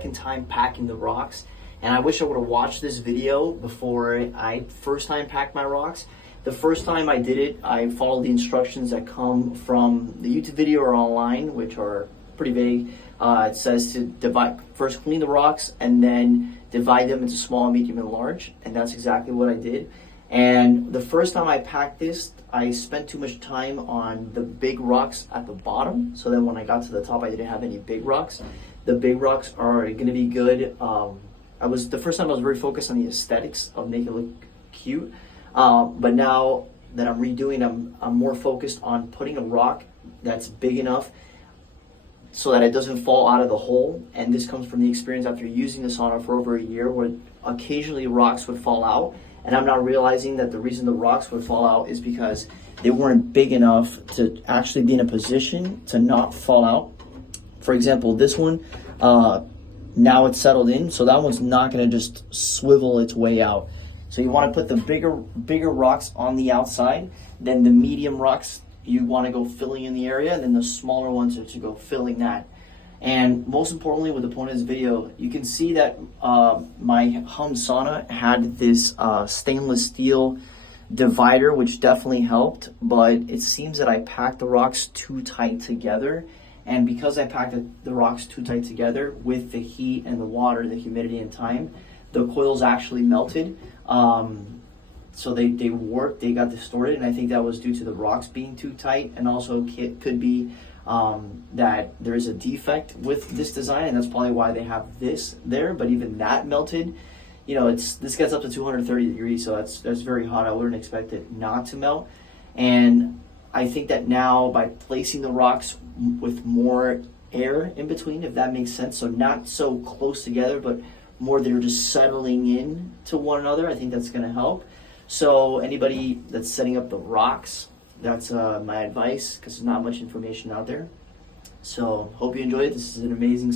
second time packing the rocks, and I wish I would have watched this video before I first time packed my rocks. The first time I did it, I followed the instructions that come from the YouTube video or online, which are pretty vague. It says to first clean the rocks and then divide them into small, medium, and large, and that's exactly what I did. And the first time I packed this, I spent too much time on the big rocks at the bottom, so then when I got to the top, I didn't have any big rocks. The big rocks are going to be good. The first time I was very focused on the aesthetics of making it look cute, but now that I'm redoing, I'm more focused on putting a rock that's big enough so that it doesn't fall out of the hole. And this comes from the experience after using the sauna for over a year, where occasionally rocks would fall out, and I'm not realizing that the reason the rocks would fall out is because they weren't big enough to actually be in a position to not fall out. For example, this one, now it's settled in, so that one's not going to just swivel its way out. So you want to put the bigger rocks on the outside, then the medium rocks you want to go filling in the area, and then the smaller ones are to go filling that. And most importantly, with the point of this video, you can see that my HUUM sauna had this stainless steel divider, which definitely helped, but it seems that I packed the rocks too tight together. And because I packed the rocks too tight together with the heat and the water, the humidity and time, the coils actually melted. So they warped, they got distorted, and I think that was due to the rocks being too tight, and also it could be that there is a defect with this design, and that's probably why they have this there. But even that melted. You know, this gets up to 230 degrees, so that's very hot. I wouldn't expect it not to melt. And I think that now, by placing the rocks with more air in between, if that makes sense, so not so close together, but more they're just settling in to one another, I think that's going to help. So anybody that's setting up the rocks, that's my advice, because there's not much information out there. So hope you enjoyed it. This is an amazing